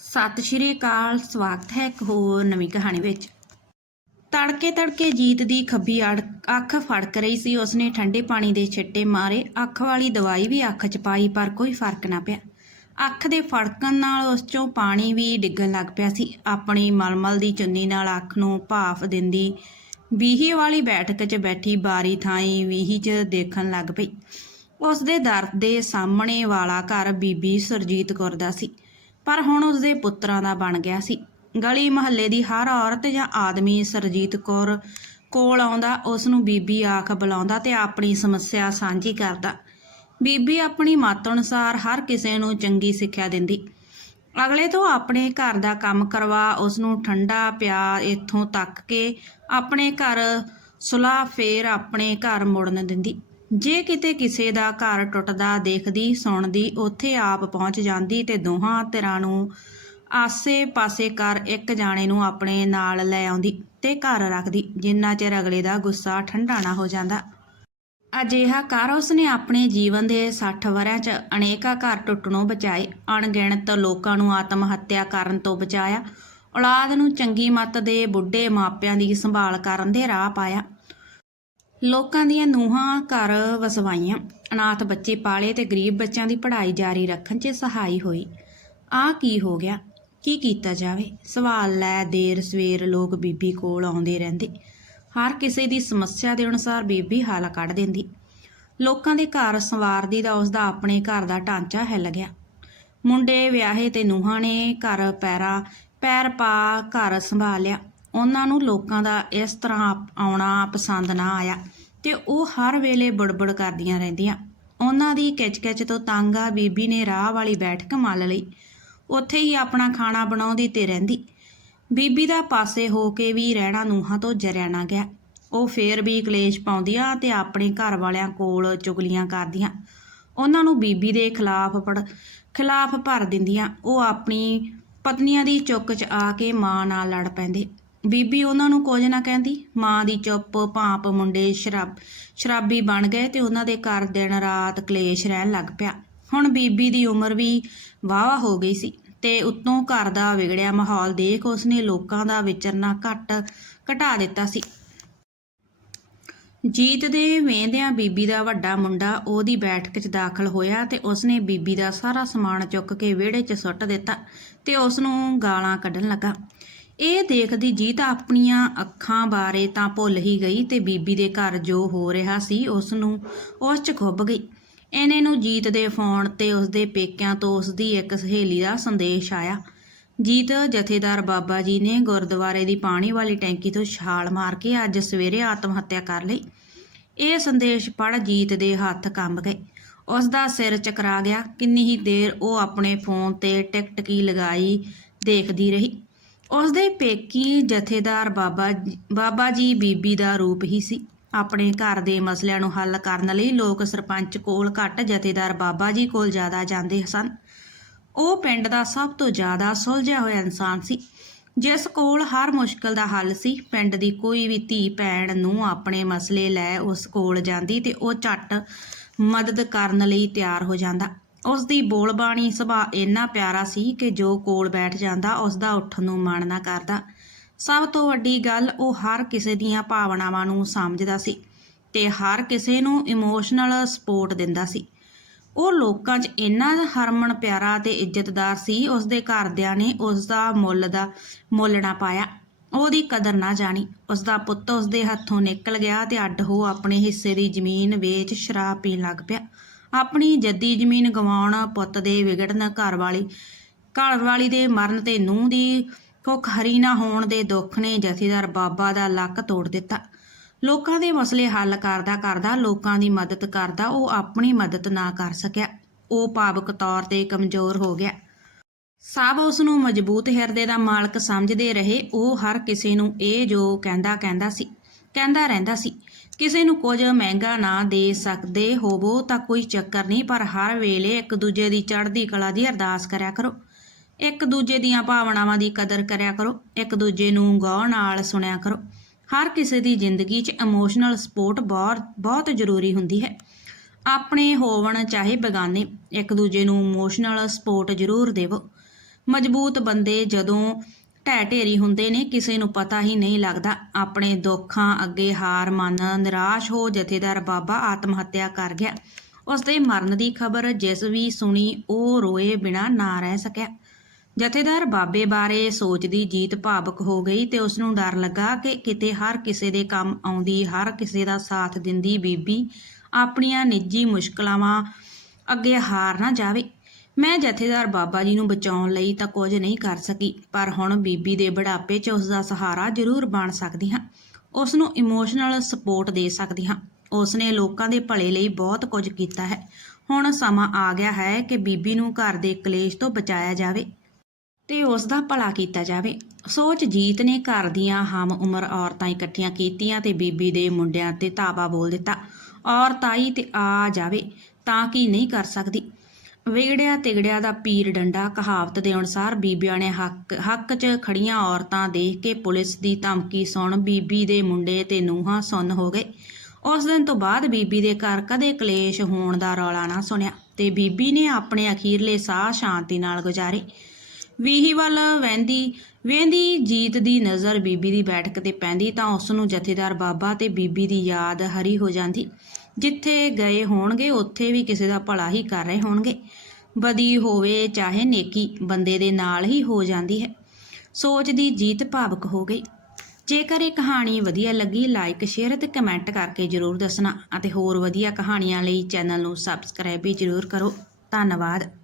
ਸਤਿ ਸ਼੍ਰੀ ਅਕਾਲ, ਸਵਾਗਤ ਹੈ ਇੱਕ ਹੋਰ ਨਵੀਂ ਕਹਾਣੀ ਵਿੱਚ। ਤੜਕੇ ਤੜਕੇ ਜੀਤ ਦੀ ਖੱਬੀ ਅੜ, ਅੱਖ ਫੜਕ ਰਹੀ ਸੀ। ਉਸਨੇ ਠੰਡੇ ਪਾਣੀ ਦੇ ਛਿੱਟੇ ਮਾਰੇ। ਅੱਖ ਵਾਲੀ ਦਵਾਈ ਵੀ ਅੱਖ 'ਚ ਪਾਈ, ਪਰ ਕੋਈ ਫ਼ਰਕ ਨਾ ਪਿਆ। ਅੱਖ ਦੇ ਫੜਕਣ ਨਾਲ ਉਸ 'ਚੋਂ ਪਾਣੀ ਵੀ ਡਿੱਗਣ ਲੱਗ ਪਿਆ ਸੀ। ਆਪਣੀ ਮਲਮਲ ਦੀ ਚੁੰਨੀ ਨਾਲ ਅੱਖ ਨੂੰ ਭਾਫ ਦਿੰਦੀ ਵੀਹੀ ਵਾਲੀ ਬੈਠਕ 'ਚ ਬੈਠੀ ਬਾਰੀ ਥਾਈ ਵੀਹੀ 'ਚ ਦੇਖਣ ਲੱਗ ਪਈ। ਉਸ ਦੇ ਦਰਦ ਦੇ ਸਾਹਮਣੇ ਵਾਲਾ ਘਰ ਬੀਬੀ ਸਰਜੀਤ ਕੌਰ ਦਾ ਸੀ। ਪਰ ਹੁਣ ਉਸ ਦੇ ਪੁੱਤਰਾਂ ਦਾ ਬਣ ਗਿਆ ਸੀ। ਗਲੀ ਮਹੱਲੇ ਦੀ ਹਰ ਔਰਤ ਜਾਂ ਆਦਮੀ ਸਰਜੀਤ ਕੌਰ ਕੋਲ ਆਉਂਦਾ ਉਸ ਨੂੰ ਬੀਬੀ ਆਖ ਬੁਲਾਉਂਦਾ ਤੇ ਆਪਣੀ ਸਮੱਸਿਆ ਸਾਂਝੀ ਕਰਦਾ। ਬੀਬੀ ਆਪਣੀ ਮੱਤ ਅਨੁਸਾਰ ਹਰ ਕਿਸੇ ਨੂੰ ਚੰਗੀ ਸਿੱਖਿਆ ਦਿੰਦੀ। ਅਗਲੇ ਤੋਂ ਆਪਣੇ ਘਰ ਦਾ ਕੰਮ ਕਰਵਾ ਉਸ ਨੂੰ ਠੰਡਾ ਪਿਆ ਇੱਥੋਂ ਤੱਕ ਕਿ ਆਪਣੇ ਘਰ ਸੁਲਾ ਫੇਰ ਆਪਣੇ ਘਰ ਮੁੜਨ ਦਿੰਦੀ। ਜੇ ਕਿਤੇ ਕਿਸੇ ਦਾ ਘਰ ਟੁੱਟਦਾ, ਦੇਖਦੀ, ਸੁਣਦੀ, ਉੱਥੇ ਆਪ ਪਹੁੰਚ ਜਾਂਦੀ ਤੇ ਦੋਹਾਂ ਧਿਰਾਂ ਨੂੰ ਆਸੇ-ਪਾਸੇ ਕਰ ਇੱਕ ਜਾਣੇ ਨੂੰ ਆਪਣੇ ਨਾਲ ਲੈ ਆਉਂਦੀ ਤੇ ਘਰ ਰੱਖਦੀ, ਜਿੰਨਾ ਚਿਰ ਅਗਲੇ ਦਾ ਗੁੱਸਾ ਠੰਡਾ ਨਾ ਹੋ ਜਾਂਦਾ। ਅਜਿਹਾ ਕਰ ਉਸਨੇ ਆਪਣੇ ਜੀਵਨ ਦੇ 60 ਵਰਿਆਂ 'ਚ ਅਨੇਕਾਂ ਘਰ ਟੁੱਟਣੋਂ ਬਚਾਏ। ਅਣਗਿਣਤ ਲੋਕਾਂ ਨੂੰ ਆਤਮ ਹੱਤਿਆ ਕਰਨ ਤੋਂ ਬਚਾਇਆ। ਔਲਾਦ ਨੂੰ ਚੰਗੀ ਮੱਤ ਦੇ ਬੁੱਢੇ ਮਾਪਿਆਂ ਦੀ ਸੰਭਾਲ ਕਰਨ ਦੇ ਰਾਹ ਪਾਇਆ। ਲੋਕਾਂ ਦੀਆਂ ਨੂਹਾਂ ਘਰ ਵਸਵਾਈਆਂ। ਅਨਾਥ ਬੱਚੇ ਪਾਲੇ ਤੇ ਗਰੀਬ ਬੱਚਿਆਂ ਦੀ ਪੜ੍ਹਾਈ ਜਾਰੀ ਰੱਖਣ 'ਚ ਸਹਾਈ ਹੋਈ। ਆਹ ਕੀ ਹੋ ਗਿਆ? ਕੀ ਕੀਤਾ ਜਾਵੇ? ਸਵਾਲ ਲੈ, ਦੇਰ, ਸਵੇਰ ਲੋਕ ਬੀਬੀ ਕੋਲ ਆਉਂਦੇ ਰਹਿੰਦੇ। ਹਰ ਕਿਸੇ ਦੀ ਸਮੱਸਿਆ ਦੇ ਅਨੁਸਾਰ ਬੀਬੀ ਹੱਲ ਕੱਢ ਦਿੰਦੀ। ਲੋਕਾਂ ਦੇ ਘਰ ਸੰਵਾਰਦੀ ਦਾ ਉਸਦਾ ਆਪਣੇ ਘਰ ਦਾ ਢਾਂਚਾ ਹਿੱਲ ਗਿਆ। ਮੁੰਡੇ, ਵਿਆਹੇ ਤੇ ਨੂੰਹਾਂ ਨੇ ਘਰ ਪੈਰਾ, ਪੈਰ ਪਾ ਘਰ ਸੰਭਾਲਿਆ। ਉਹਨਾਂ ਨੂੰ ਲੋਕਾਂ ਦਾ ਇਸ ਤਰ੍ਹਾਂ ਆਉਣਾ ਪਸੰਦ ਨਾ ਆਇਆ ਤੇ ਉਹ ਹਰ ਵੇਲੇ ਬੜਬੜ ਕਰਦੀਆਂ ਰਹਿੰਦੀਆਂ। ਉਹਨਾਂ ਦੀ ਕਿਚਕਿਚ ਤੋਂ ਤੰਗ ਆ ਬੀਬੀ ਨੇ ਰਾਹ ਵਾਲੀ ਬੈਠਕ ਮੱਲ ਲਈ। ਉੱਥੇ ਹੀ ਆਪਣਾ ਖਾਣਾ ਬਣਾਉਂਦੀ ਤੇ ਰਹਿੰਦੀ। ਬੀਬੀ ਦਾ ਪਾਸੇ ਹੋ ਕੇ ਵੀ ਰਹਿਣਾ ਨੂੰਹਾਂ ਤੋਂ ਜਰਿਆ ਨਾ ਗਿਆ। ਉਹ ਫੇਰ ਵੀ ਕਲੇਸ਼ ਪਾਉਂਦੀਆਂ ਤੇ ਆਪਣੇ ਘਰ ਵਾਲਿਆਂ ਕੋਲ ਚੁਗਲੀਆਂ ਕਰਦੀਆਂ। ਉਹਨਾਂ ਨੂੰ ਬੀਬੀ ਦੇ ਖਿਲਾਫ ਪੜ ਖਿਲਾਫ ਭਰ ਦਿੰਦੀਆਂ। ਉਹ ਆਪਣੀ ਪਤਨੀਆਂ ਦੀ ਚੁੱਕ 'ਚ ਆ ਕੇ ਮਾਂ ਨਾਲ ਲੜ ਪੈਂਦੇ। ਬੀਬੀ ਉਹਨਾਂ ਨੂੰ ਕੁਝ ਨਾ ਕਹਿੰਦੀ, ਮਾਂ ਦੀ ਚੁੱਪ, ਭਾਂਪ, ਮੁੰਡੇ ਸ਼ਰਾਬ, ਸ਼ਰਾਬੀ ਬਣ ਗਏ ਤੇ ਉਹਨਾਂ ਦੇ ਘਰ ਦਿਨ ਰਾਤ ਕਲੇਸ਼ ਰਹਿਣ ਲੱਗ ਪਿਆ। ਹੁਣ ਬੀਬੀ ਦੀ ਉਮਰ ਵੀ ਵਾਵਾ ਹੋ ਗਈ ਸੀ ਤੇ ਉੱਤੋਂ ਘਰ ਦਾ ਵਿਗੜਿਆ ਮਾਹੌਲ ਦੇਖ ਉਸਨੇ ਲੋਕਾਂ ਦਾ ਵਿਚਰਨਾ ਘਟ ਘਟਾ ਦਿੱਤਾ ਸੀ। ਜੀਤ ਦੇ ਵੇਂਦਿਆਂ ਬੀਬੀ ਦਾ ਵੱਡਾ ਮੁੰਡਾ ਉਹਦੀ ਬੈਠਕ 'ਚ ਦਾਖਲ ਹੋਇਆ ਤੇ ਉਸਨੇ ਬੀਬੀ ਦਾ ਸਾਰਾ ਸਮਾਨ ਚੁੱਕ ਕੇ ਵਿਹੜੇ 'ਚ ਸੁੱਟ ਦਿੱਤਾ ਤੇ ਉਸ ਨੂੰ ਗਾਲਾਂ ਕੱਢਣ ਲੱਗਾ। ਇਹ ਦੇਖਦੀ ਜੀਤ ਆਪਣੀਆਂ ਅੱਖਾਂ ਬਾਰੇ ਤਾਂ ਭੁੱਲ ਹੀ ਗਈ ਤੇ ਬੀਬੀ ਦੇ ਘਰ ਜੋ ਹੋ ਰਿਹਾ ਸੀ ਉਸ ਨੂੰ ਉਸ 'ਚ ਖੁੱਭ ਗਈ। ਇਹਨੇ ਨੂੰ ਜੀਤ ਦੇ ਫੋਨ ਤੇ ਉਸਦੇ ਪੇਕਿਆਂ ਤੋਂ ਉਸਦੀ ਇੱਕ ਸਹੇਲੀ ਦਾ ਸੰਦੇਸ਼ ਆਇਆ। ਜੀਤ ਜਥੇਦਾਰ ਬਾਬਾ ਜੀ ਨੇ ਗੁਰਦੁਆਰੇ ਦੀ ਪਾਣੀ ਵਾਲੀ ਟੈਂਕੀ ਤੋਂ ਛਾਲ ਮਾਰ ਕੇ ਅੱਜ ਸਵੇਰੇ ਆਤਮ ਹੱਤਿਆ ਕਰ ਲਈ। ਇਹ ਸੰਦੇਸ਼ ਪੜ ਜੀਤ ਦੇ ਹੱਥ ਕੰਬ ਗਏ। ਉਸ ਦਾ ਸਿਰ ਚਕਰਾ ਗਿਆ। ਕਿੰਨੀ ਹੀ ਦੇਰ ਉਹ ਆਪਣੇ ਫੋਨ ਤੇ ਟਿਕਟਕੀ ਲਗਾਈ ਦੇਖਦੀ ਰਹੀ। ਉਸ ਦੇ ਪੇਕੀ ਜਥੇਦਾਰ ਬਾਬਾ ਬਾਬਾ ਜੀ ਬੀਬੀ ਦਾ ਰੂਪ ਹੀ ਸੀ। ਆਪਣੇ ਘਰ ਦੇ ਮਸਲਿਆਂ ਨੂੰ ਹੱਲ ਕਰਨ ਲਈ ਲੋਕ ਸਰਪੰਚ ਕੋਲ ਘੱਟ ਜਥੇਦਾਰ ਬਾਬਾ ਜੀ ਕੋਲ ਜ਼ਿਆਦਾ ਜਾਂਦੇ ਸਨ। ਉਹ ਪਿੰਡ ਦਾ ਸਭ ਤੋਂ ਜ਼ਿਆਦਾ ਸੁਲਝਿਆ ਹੋਇਆ ਇਨਸਾਨ ਸੀ। ਜਿਸ ਕੋਲ ਹਰ ਮੁਸ਼ਕਲ ਦਾ ਹੱਲ ਸੀ, ਪਿੰਡ ਦੀ ਕੋਈ ਵੀ ਧੀ ਭੈਣ ਨੂੰ ਆਪਣੇ ਮਸਲੇ ਲੈ ਉਸ ਕੋਲ ਜਾਂਦੀ ਤੇ ਉਹ ਝੱਟ ਮਦਦ ਕਰਨ ਲਈ ਤਿਆਰ ਹੋ ਜਾਂਦਾ। ਉਸ ਦੀ ਬੋਲਬਾਣੀ ਸੁਭਾਅ ਇੰਨਾ ਪਿਆਰਾ ਸੀ ਕਿ ਜੋ ਕੋਲ ਬੈਠ ਜਾਂਦਾ ਉਸ ਦਾ ਉੱਠਣ ਨੂੰ ਮਨ ਨਾ ਕਰਦਾ। ਸਭ ਤੋਂ ਵੱਡੀ ਗੱਲ, ਉਹ ਹਰ ਕਿਸੇ ਦੀਆਂ ਭਾਵਨਾਵਾਂ ਨੂੰ ਸਮਝਦਾ ਸੀ ਤੇ ਹਰ ਕਿਸੇ ਨੂੰ ਇਮੋਸ਼ਨਲ ਸਪੋਰਟ ਦਿੰਦਾ ਸੀ। ਉਹ ਲੋਕਾਂ 'ਚ ਇੰਨਾ ਹਰਮਨ ਪਿਆਰਾ ਤੇ ਇੱਜ਼ਤਦਾਰ ਸੀ ਉਸ ਦੇ ਘਰਦਿਆਂ ਨੇ ਉਸ ਦਾ ਮੁੱਲ ਦਾ ਮੁੱਲ ਨਾ ਪਾਇਆ। ਉਹਦੀ ਕਦਰ ਨਾ ਜਾਣੀ। ਉਸ ਦਾ ਪੁੱਤ ਉਸ ਦੇ ਹੱਥੋਂ ਨਿਕਲ ਗਿਆ ਤੇ ਅੱਡ ਹੋ ਆਪਣੇ ਹਿੱਸੇ ਦੀ ਜ਼ਮੀਨ ਵੇਚ ਸ਼ਰਾਬ ਪੀਣ ਲੱਗ ਪਿਆ। ਆਪਣੀ ਜੱਦੀ ਜ਼ਮੀਨ ਗਵਾਉਣ, ਪੁੱਤ ਦੇ ਵਿਗੜਨ ਘਰ ਵਾਲੀ। ਘਰ ਵਾਲੀ ਦੇ ਮਰਨ ਤੇ ਨੂੰਹ ਦੀ ਭੁੱਖ ਹਰੀ ਨਾ ਹੋਣ ਦੇ ਦੁੱਖ ਨੇ ਜਥੇਦਾਰ ਬਾਬਾ ਦਾ ਲੱਕ ਤੋੜ ਦਿੱਤਾ। ਲੋਕਾਂ ਦੇ ਮਸਲੇ ਹੱਲ ਕਰਦਾ ਕਰਦਾ ਲੋਕਾਂ ਦੀ ਮਦਦ ਕਰਦਾ ਉਹ ਆਪਣੀ ਮਦਦ ਨਾ ਕਰ ਸਕਿਆ। ਉਹ ਭਾਵਕ ਤੌਰ ਤੇ ਕਮਜ਼ੋਰ ਹੋ ਗਿਆ। ਸਭ ਉਸ ਨੂੰ ਮਜ਼ਬੂਤ ਹਿਰਦੇ ਦਾ ਮਾਲਕ ਸਮਝਦੇ ਰਹੇ। ਉਹ ਹਰ ਕਿਸੇ ਨੂੰ ਇਹ ਜੋ ਕਹਿੰਦਾ ਕਹਿੰਦਾ ਸੀ, ਕਹਿੰਦਾ ਰਹਿੰਦਾ ਸੀ। ਕਿਸੇ ਨੂੰ ਕੁਝ ਮਹਿੰਗਾ ਨਾ ਦੇ ਸਕਦੇ ਹੋਵੋ ਤਾਂ ਕੋਈ ਚੱਕਰ ਨਹੀਂ, ਪਰ ਹਰ ਵੇਲੇ ਇੱਕ ਦੂਜੇ ਦੀ ਚੜ੍ਹਦੀ ਕਲਾ ਦੀ ਅਰਦਾਸ ਕਰਿਆ ਕਰੋ। ਇੱਕ ਦੂਜੇ ਦੀਆਂ ਭਾਵਨਾਵਾਂ ਦੀ ਕਦਰ ਕਰਿਆ ਕਰੋ। ਇੱਕ ਦੂਜੇ ਨੂੰ ਗੌਰ ਨਾਲ ਸੁਣਿਆ ਕਰੋ। ਹਰ ਕਿਸੇ ਦੀ ਜ਼ਿੰਦਗੀ 'ਚ ਇਮੋਸ਼ਨਲ ਸਪੋਰਟ ਬਹੁਤ ਬਹੁਤ ਜ਼ਰੂਰੀ ਹੁੰਦੀ ਹੈ। ਆਪਣੇ ਹੋਵਣ ਚਾਹੇ ਬੇਗਾਨੇ, ਇੱਕ ਦੂਜੇ ਨੂੰ ਇਮੋਸ਼ਨਲ ਸਪੋਰਟ ਜ਼ਰੂਰ ਦੇਵੋ। ਮਜ਼ਬੂਤ ਬੰਦੇ ਜਦੋਂ ਢਹਿ ਢੇਰੀ ਹੁੰਦੇ ਨੇ, ਕਿਸੇ ਨੂੰ ਪਤਾ ਹੀ ਨਹੀਂ ਲੱਗਦਾ। ਆਪਣੇ ਦੁੱਖਾਂ ਅੱਗੇ ਹਾਰ ਮੰਨ ਨਿਰਾਸ਼ ਹੋ ਜਥੇਦਾਰ ਬਾਬਾ ਆਤਮ ਹੱਤਿਆ ਕਰ ਗਿਆ। ਉਸ ਦੇ ਮਰਨ ਦੀ ਖਬਰ ਜਿਸ ਵੀ ਸੁਣੀ, ਉਹ ਰੋਏ ਬਿਨਾ ਨਾ ਰਹਿ ਸਕਿਆ। ਜਥੇਦਾਰ ਬਾਬੇ ਬਾਰੇ ਸੋਚਦੀ ਜੀਤ ਭਾਵਕ ਹੋ ਗਈ ਤੇ ਉਸ ਨੂੰ ਡਰ ਲੱਗਾ ਕਿ ਕਿਤੇ ਹਰ ਕਿਸੇ ਦੇ ਕੰਮ ਆਉਂਦੀ, ਹਰ ਕਿਸੇ ਦਾ ਸਾਥ ਦਿੰਦੀ ਬੀਬੀ ਆਪਣੀਆਂ ਨਿੱਜੀ ਮੁਸ਼ਕਲਾਵਾਂ ਅੱਗੇ ਹਾਰ ਨਾ ਜਾਵੇ। ਮੈਂ ਜਥੇਦਾਰ ਬਾਬਾ ਜੀ ਨੂੰ ਬਚਾਉਣ ਲਈ ਤਾਂ ਕੁਝ ਨਹੀਂ ਕਰ ਸਕੀ, ਪਰ ਹੁਣ ਬੀਬੀ ਦੇ ਬੁਢਾਪੇ 'ਚ ਉਸ ਦਾ ਸਹਾਰਾ ਜ਼ਰੂਰ ਬਣ ਸਕਦੀ ਹਾਂ। ਉਸ ਨੂੰ ਇਮੋਸ਼ਨਲ ਸਪੋਰਟ ਦੇ ਸਕਦੀ ਹਾਂ। ਉਸ ਨੇ ਲੋਕਾਂ ਦੇ ਭਲੇ ਲਈ ਬਹੁਤ ਕੁਝ ਕੀਤਾ ਹੈ। ਹੁਣ ਸਮਾਂ ਆ ਗਿਆ ਹੈ ਕਿ ਬੀਬੀ ਨੂੰ ਘਰ ਦੇ ਕਲੇਸ਼ ਤੋਂ ਬਚਾਇਆ ਜਾਵੇ ਤੇ ਉਸ ਦਾ ਭਲਾ ਕੀਤਾ ਜਾਵੇ। ਸੋਚ ਜੀਤ ਨੇ ਘਰ ਦੀਆਂ ਹਮ ਉਮਰ ਔਰਤਾਂ ਇਕੱਠੀਆਂ ਕੀਤੀਆਂ ਤੇ ਬੀਬੀ ਦੇ ਮੁੰਡਿਆਂ ਤੇ ਧਾਵਾ ਬੋਲ ਦਿੱਤਾ। ਔਰਤ ਆਈ ਤੇ ਆ ਜਾਵੇ ਤਾਂ ਕੀ ਨਹੀਂ ਕਰ ਸਕਦੀ। ਵਿਗੜਿਆ ਤਿਗੜਿਆ ਦਾ ਪੀਰ ਡੰਡਾ ਕਹਾਵਤ ਦੇ ਅਨੁਸਾਰ ਬੀਬੀਆਂ ਨੇ ਹੱਕ ਹੱਕ 'ਚ ਖੜੀਆਂ ਔਰਤਾਂ ਦੇਖ ਕੇ ਪੁਲਿਸ ਦੀ ਧਮਕੀ ਸੁਣ ਬੀਬੀ ਦੇ ਮੁੰਡੇ ਤੇ ਨੂੰਹਾਂ ਸੁੰਨ ਹੋ ਗਏ। ਉਸ ਦਿਨ ਤੋਂ ਬਾਅਦ ਬੀਬੀ ਦੇ ਘਰ ਕਦੇ ਕਲੇਸ਼ ਹੋਣ ਦਾ ਰੌਲਾ ਨਾ ਸੁਣਿਆ ਤੇ ਬੀਬੀ ਨੇ ਆਪਣੇ ਅਖੀਰਲੇ ਸਾਹ ਸ਼ਾਂਤੀ ਨਾਲ ਗੁਜ਼ਾਰੇ। ਵੀਹੀ ਵੱਲ ਵਹਿੰਦੀ ਵੇਂਦੀ ਜੀਤ ਦੀ ਨਜ਼ਰ ਬੀਬੀ ਦੀ ਬੈਠਕ ਤੇ ਪੈਂਦੀ ਤਾਂ ਉਸ ਨੂੰ ਜਥੇਦਾਰ ਬਾਬਾ ਤੇ ਬੀਬੀ ਦੀ ਯਾਦ ਹਰੀ ਹੋ ਜਾਂਦੀ। ਜਿੱਥੇ ਗਏ ਹੋਣਗੇ, ਉੱਥੇ ਵੀ ਕਿਸੇ ਦਾ ਭਲਾ ਹੀ ਕਰ ਰਹੇ ਹੋਣਗੇ। ਬਦੀ ਹੋਵੇ ਚਾਹੇ ਨੇਕੀ, ਬੰਦੇ ਦੇ ਨਾਲ ਹੀ ਹੋ ਜਾਂਦੀ ਹੈ। ਸੋਚ ਦੀ ਜੀਤ ਭਾਵਕ ਹੋ ਗਈ। ਜੇਕਰ ਇਹ ਕਹਾਣੀ ਵਧੀਆ ਲੱਗੀ, ਲਾਈਕ, ਸ਼ੇਅਰ ਤੇ ਕਮੈਂਟ ਕਰਕੇ ਜਰੂਰ ਦੱਸਣਾ ਅਤੇ ਹੋਰ ਵਧੀਆ ਕਹਾਣੀਆਂ ਲਈ ਚੈਨਲ ਨੂੰ ਸਬਸਕ੍ਰਾਈਬ ਵੀ ਜਰੂਰ ਕਰੋ। ਧੰਨਵਾਦ।